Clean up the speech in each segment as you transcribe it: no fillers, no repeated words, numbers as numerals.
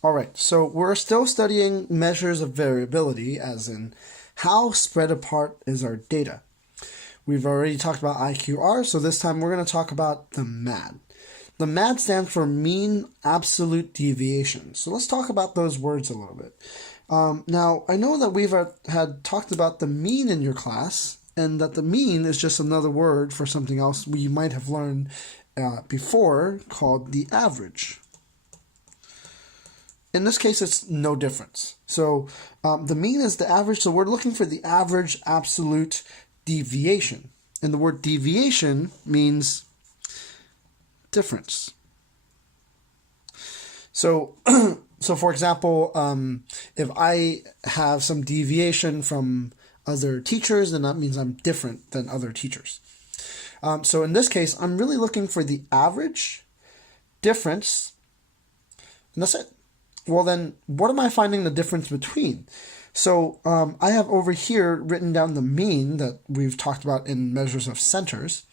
All right, so we're still studying measures of variability, as in how spread apart is our data. We've already talked about IQR, so this time we're going to talk about the MAD. The MAD stands for mean absolute deviation. So let's talk about those words a little bit. Now, I know that we've had talked about the mean in your class, and that the mean is just another word for something else we might have learned before called the average. In this case, it's no difference. So the mean is the average, so we're looking for the average absolute deviation. And the word deviation means difference. So, so for example, if I have some deviation from other teachers, then that means I'm different than other teachers. So in this case, I'm really looking for the average difference, and that's it. Well, then what am I finding the difference between? So I have over here written down the mean that we've talked about in measures of centers.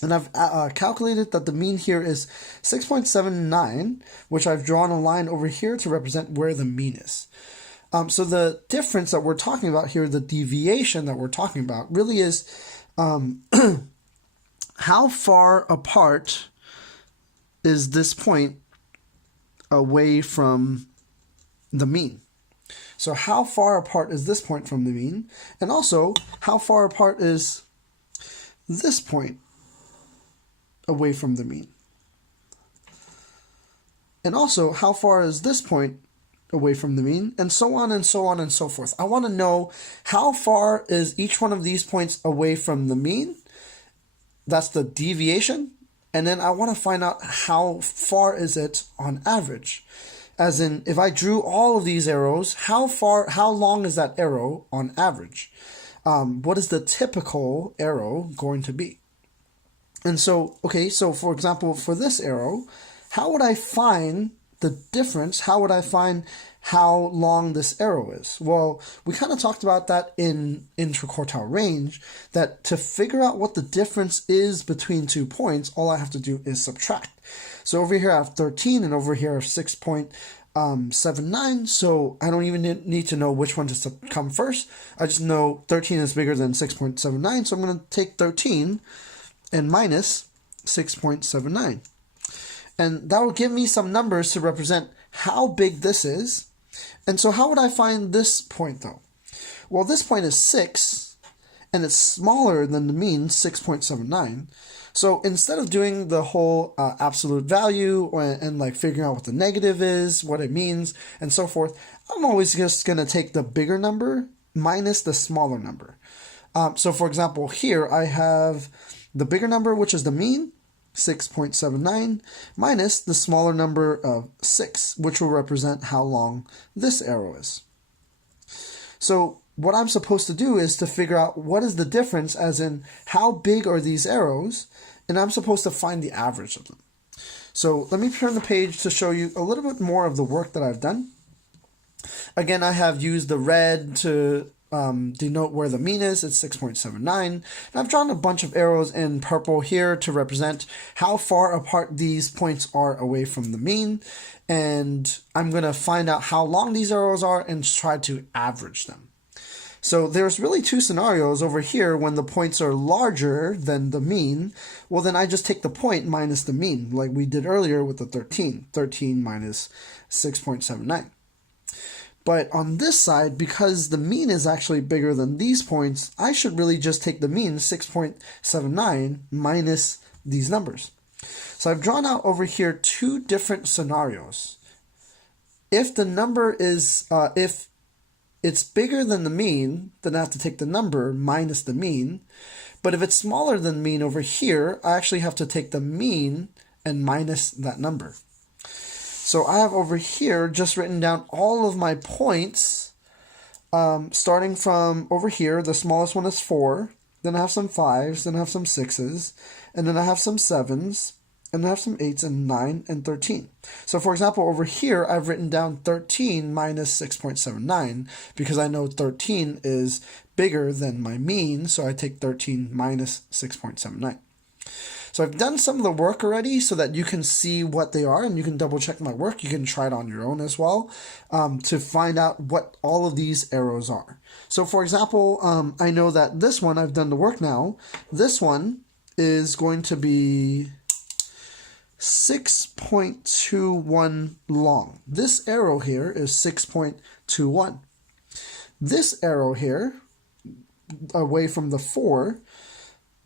And I've calculated that the mean here is 6.79, which I've drawn a line over here to represent where the mean is. So the difference that we're talking about here, the deviation that we're talking about, really is how far apart is this point away from the mean. So how far apart is this point from the mean? And also, how far apart is this point away from the mean? And also, how far is this point away from the mean? And so on and so on and so forth. I want to know how far is each one of these points away from the mean. That's the deviation. And then I want to find out how far is it on average. As in, if I drew all of these arrows, how long is that arrow on average? What is the typical arrow going to be? And so, okay, so for example, for this arrow, how would I find the difference? How would I find how long this arrow is? Well, we kind of talked about that in interquartile range, that to figure out what the difference is between 2 points, all I have to do is subtract. So over here I have 13 and over here I have 6.79, so I don't even need to know which one to come first. I just know 13 is bigger than 6.79, so I'm going to take 13 and minus 6.79. And that will give me some numbers to represent how big this is. And so how would I find this point though? Well, this point is 6, and it's smaller than the mean, 6.79. So instead of doing the whole absolute value and like figuring out what the negative is, what it means, and so forth, I'm always just going to take the bigger number minus the smaller number. So for example, here I have the bigger number, which is the mean, 6.79, minus the smaller number of 6, which will represent how long this arrow is. So what I'm supposed to do is to figure out what is the difference, as in how big are these arrows, and I'm supposed to find the average of them. So let me turn the page to show you a little bit more of the work that I've done. Again, I have used the red to denote where the mean is. It's 6.79. And I've drawn a bunch of arrows in purple here to represent how far apart these points are away from the mean. And I'm going to find out how long these arrows are and try to average them. So there's really 2 scenarios over here. When the points are larger than the mean, well, then I just take the point minus the mean, like we did earlier with the 13. 13 minus 6.79. But on this side, because the mean is actually bigger than these points, I should really just take the mean, 6.79, minus these numbers. So I've drawn out over here 2 different scenarios. If the number is, if it's bigger than the mean, then I have to take the number minus the mean. But if it's smaller than mean over here, I actually have to take the mean and minus that number. So I have over here just written down all of my points, starting from over here. The smallest one is 4, then I have some 5s, then I have some 6s, and then I have some 7s, and I have some 8s and 9 and 13. So for example, over here, I've written down 13 minus 6.79 because I know 13 is bigger than my mean, so I take 13 minus 6.79. So I've done some of the work already so that you can see what they are and you can double check my work. You can try it on your own as well to find out what all of these arrows are. So for example, I know that this one, I've done the work now. This one is going to be 6.21 long. This arrow here is 6.21. This arrow here, away from the 4,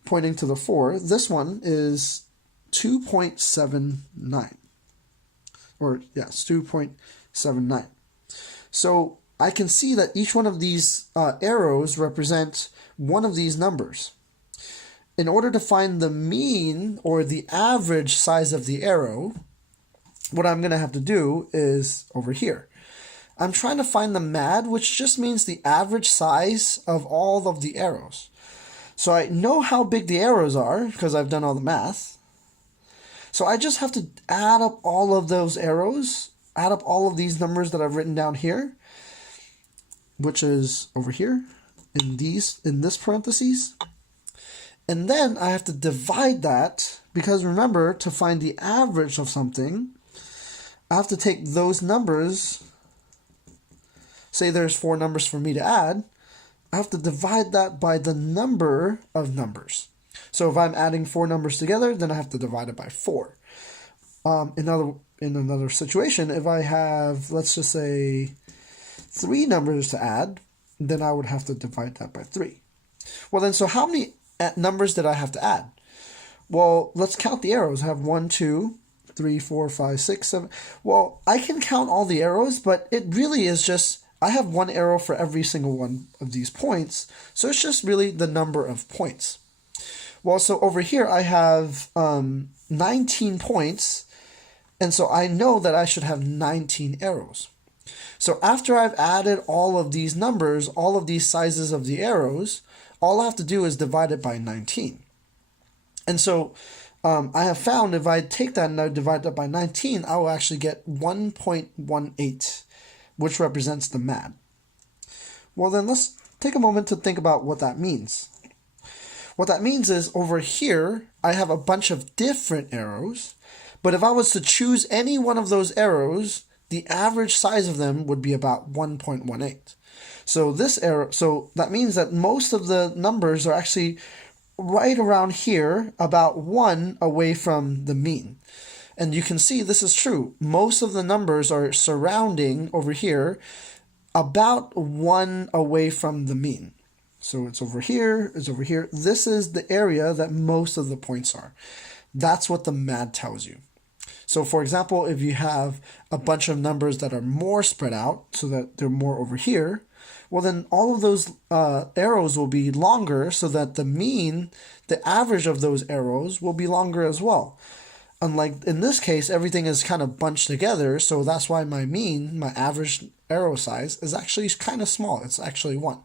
pointing to the 4, this one is 2.79. Or, yes, 2.79. So I can see that each one of these arrows represent one of these numbers. In order to find the mean or the average size of the arrow, what I'm going to have to do is over here. I'm trying to find the MAD, which just means the average size of all of the arrows. So I know how big the arrows are because I've done all the math. So I just have to add up all of those arrows, add up all of these numbers that I've written down here, which is over here in this parentheses. And then I have to divide that, because remember, to find the average of something, I have to take those numbers, say there's 4 numbers for me to add, I have to divide that by the number of numbers. So if I'm adding 4 numbers together, then I have to divide it by 4. In another situation, if I have, let's just say, 3 numbers to add, then I would have to divide that by 3. Well then, so how many numbers did I have to add? Well, let's count the arrows. I have 1, 2, 3, 4, 5, 6, 7. Well, I can count all the arrows, but it really is just, I have 1 arrow for every single one of these points. So it's just really the number of points. Well, so over here I have 19 points. And so I know that I should have 19 arrows. So after I've added all of these numbers, all of these sizes of the arrows, all I have to do is divide it by 19. And so I have found if I take that and I divide that by 19, I will actually get 1.18, which represents the MAD. Well, then let's take a moment to think about what that means. What that means is over here, I have a bunch of different arrows, but if I was to choose any one of those arrows, the average size of them would be about 1.18. So this arrow, so that means that most of the numbers are actually right around here, about 1 away from the mean. And you can see this is true. Most of the numbers are surrounding over here, about 1 away from the mean. So it's over here, it's over here. This is the area that most of the points are. That's what the MAD tells you. So for example, if you have a bunch of numbers that are more spread out, so that they're more over here, well then all of those arrows will be longer, so that the mean, the average of those arrows will be longer as well. Unlike in this case, everything is kind of bunched together, so that's why my mean, my average arrow size, is actually kind of small. It's actually 1.